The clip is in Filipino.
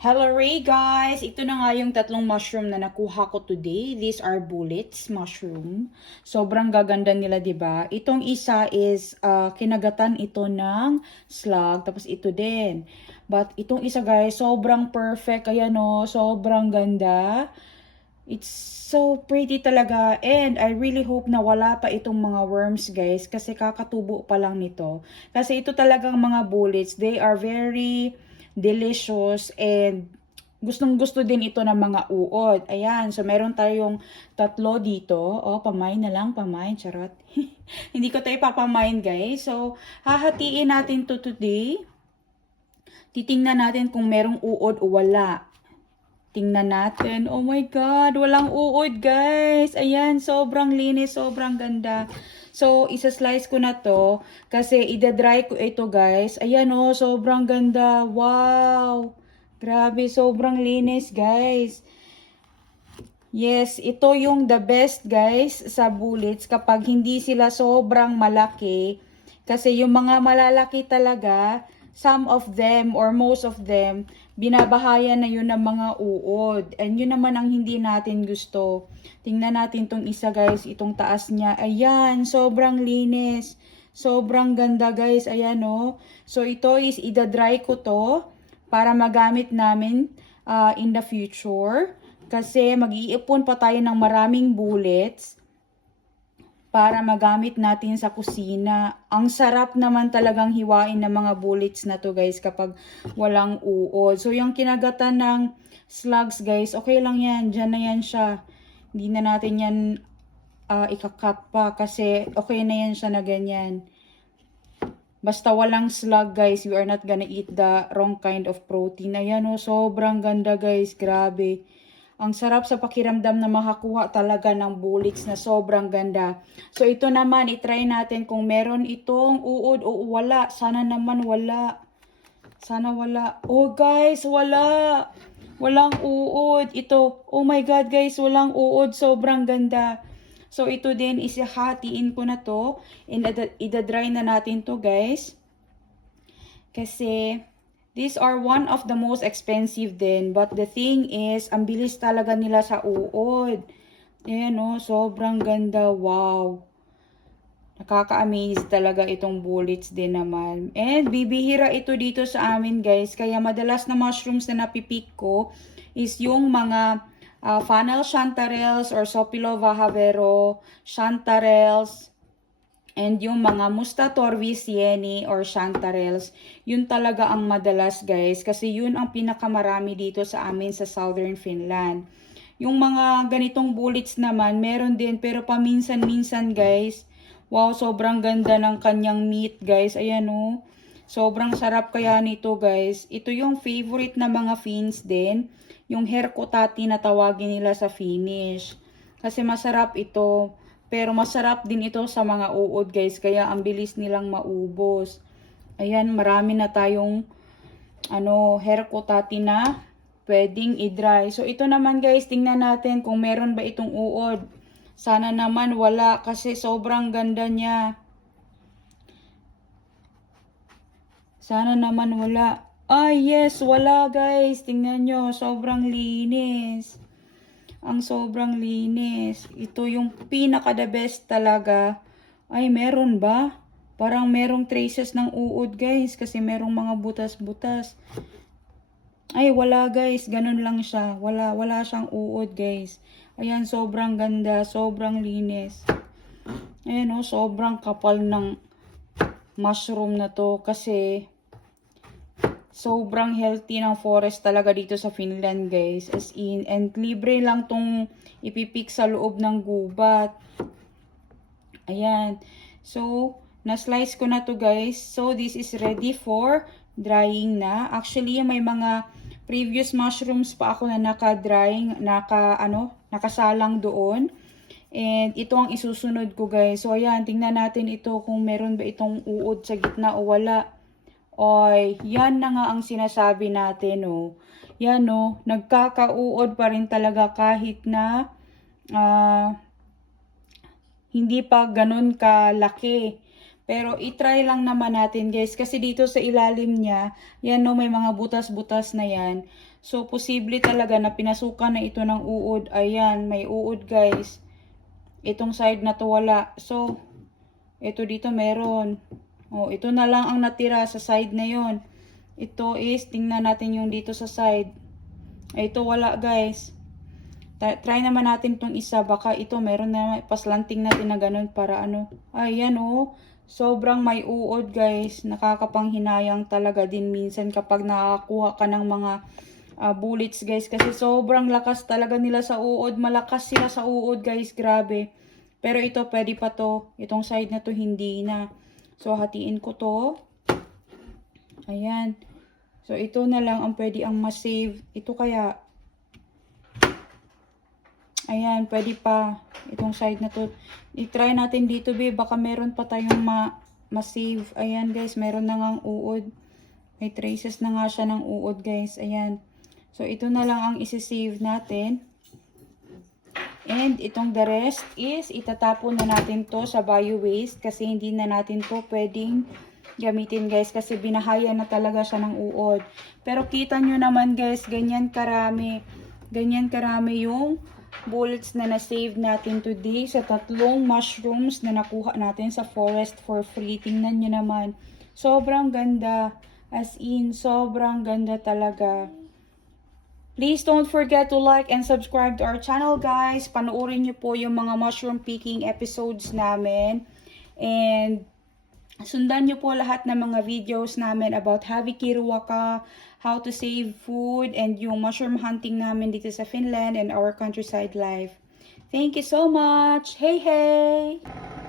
Hello Ray guys! Ito na nga yung tatlong mushroom na nakuha ko today. These are bullets mushroom. Sobrang gaganda nila, 'di ba? Itong isa is kinagatan ito ng slug, tapos ito din. But itong isa guys, sobrang perfect. Ayan no, sobrang ganda. It's so pretty talaga, and I really hope na wala pa itong mga worms guys kasi kakatubo pa lang nito. Kasi ito talagang mga bullets, they are very delicious and gustong-gusto din ito ng mga uod. Ayan, so meron tayong tatlo dito. Oh, pamain na lang, pamain, charot. Hindi ko tayo papamain guys. So, hahatiin natin to today. Titingnan natin kung merong uod o wala. Tingnan natin. Oh my God, walang uod guys. Ayan, sobrang linis, sobrang ganda. So, isa-slice ko na to kasi ida-dry ko ito guys. Ayan oh, sobrang ganda. Wow! Grabe, sobrang linis guys. Yes, ito yung the best guys sa bullets kapag hindi sila sobrang malaki. Kasi yung mga malalaki talaga, some of them or most of them, binabahayan na yun ng mga uod. And yun naman ang hindi natin gusto. Tingnan natin tong isa guys, itong taas niya. Ayan, sobrang linis. Sobrang ganda guys, ayan oh. So ito is ida-dry ko to para magamit namin in the future. Kasi mag-iipon pa tayo ng maraming bullets para magamit natin sa kusina. Ang sarap naman talagang hiwain ng mga bullets na to guys kapag walang uod. So yung kinagatan ng slugs guys, okay lang yan. Diyan na yan siya. Hindi na natin yan ikakat pa kasi okay na yan siya na ganyan. Basta walang slug guys, you are not gonna eat the wrong kind of protein. Ayan o, sobrang ganda guys, grabe. Ang sarap sa pakiramdam na makakuha talaga ng bullets na sobrang ganda. So ito naman, itry natin kung meron itong uod o wala. Sana naman wala. Sana wala. Oh guys, wala. Walang uod. Ito, oh my God guys, walang uod. Sobrang ganda. So ito din, isihatiin ko na to. And ida-dry na natin to guys. Kasi these are one of the most expensive din. But the thing is, ang bilis talaga nila sa uod. Ayan o, sobrang ganda. Wow. Nakaka-amaze talaga itong bullets din naman. And bibihira ito dito sa amin guys. Kaya madalas na mushrooms na napipick ko is yung mga funnel chanterelles or Sopilova havero chanterelles. And yung mga Musta Torvis Yeni or chanterelles, yun talaga ang madalas guys. Kasi yun ang pinakamarami dito sa amin sa Southern Finland. Yung mga ganitong bullets naman, meron din pero paminsan-minsan guys. Wow, sobrang ganda ng kanyang meat guys. Ayan o. Sobrang sarap kaya nito guys. Ito yung favorite na mga fins din. Yung herkotati na tawagin nila sa Finnish. Kasi masarap ito. Pero masarap din ito sa mga uod guys. Kaya ang bilis nilang maubos. Ayan, marami na tayong herkotati na pwedeng i-dry. So ito naman guys, tingnan natin kung meron ba itong uod. Sana naman wala kasi sobrang ganda niya. Sana naman wala. Ah yes, wala guys. Tingnan nyo, sobrang linis. Ang sobrang linis. Ito yung pinaka the best talaga. Ay, meron ba? Parang merong traces ng uod guys. Kasi merong mga butas-butas. Ay, wala guys. Ganun lang siya. Wala siyang uod guys. Ayan, sobrang ganda. Sobrang linis. Ayan o, sobrang kapal ng mushroom na to. Kasi sobrang healthy ng forest talaga dito sa Finland guys. As in, and libre lang tong ipipick sa loob ng gubat. Ayan. So, na-slice ko na to guys. So, this is ready for drying na. Actually, may mga previous mushrooms pa ako na naka-drying, nakasalang doon. And ito ang isusunod ko guys. So, ayan, tingnan natin ito kung meron ba itong uod sa gitna o wala. Oy, yan na nga ang sinasabi natin, oh. Yan, oh, nagkakauod pa rin talaga kahit na hindi pa ganun kalaki. Pero itry lang naman natin, guys, kasi dito sa ilalim niya, yan, no, may mga butas-butas na yan. So, posible talaga na pinasukan na ito ng uod. Ayan, may uod guys. Itong side na to wala. So, ito dito meron. Oh, ito na lang ang natira sa side na yon. Ito is, tingnan natin yung dito sa side. Ito wala guys. Try naman natin itong isa. Baka ito meron na, paslanting natin na ganun para ano. Ayan oh. Sobrang may uod guys. Nakakapanghinayang talaga din minsan kapag nakakuha ka ng mga bullets guys. Kasi sobrang lakas talaga nila sa uod. Malakas sila sa uod guys. Grabe. Pero ito pwede pa to. Itong side na to hindi na. So hatiin ko to. Ayan. So ito na lang ang pwede ang ma-save. Ito kaya. Ayan, pwede pa. Itong side na to. I-try natin dito, be. Baka meron pa tayong ma-save. Ayan, guys. Meron na ngang uod. May traces na nga siya ng uod, guys. Ayan. So, ito na lang ang isi-save natin. And, itong the rest is, itatapon na natin to sa bio-waste. Kasi hindi na natin to pwedeng gamitin, guys. Kasi binahaya na talaga siya ng uod. Pero, kita nyo naman, guys. Ganyan karami. Ganyan karami yung bullets na na-save natin today sa 3 mushrooms na nakuha natin sa forest for free. Tingnan nyo naman. Sobrang ganda. As in, sobrang ganda talaga. Please don't forget to like and subscribe to our channel, guys. Panoorin nyo po yung mga mushroom picking episodes namin. And sundan nyo po lahat ng mga videos namin about Havikiruwaka, how to save food, and yung mushroom hunting namin dito sa Finland and our countryside life. Thank you so much! Hey, hey!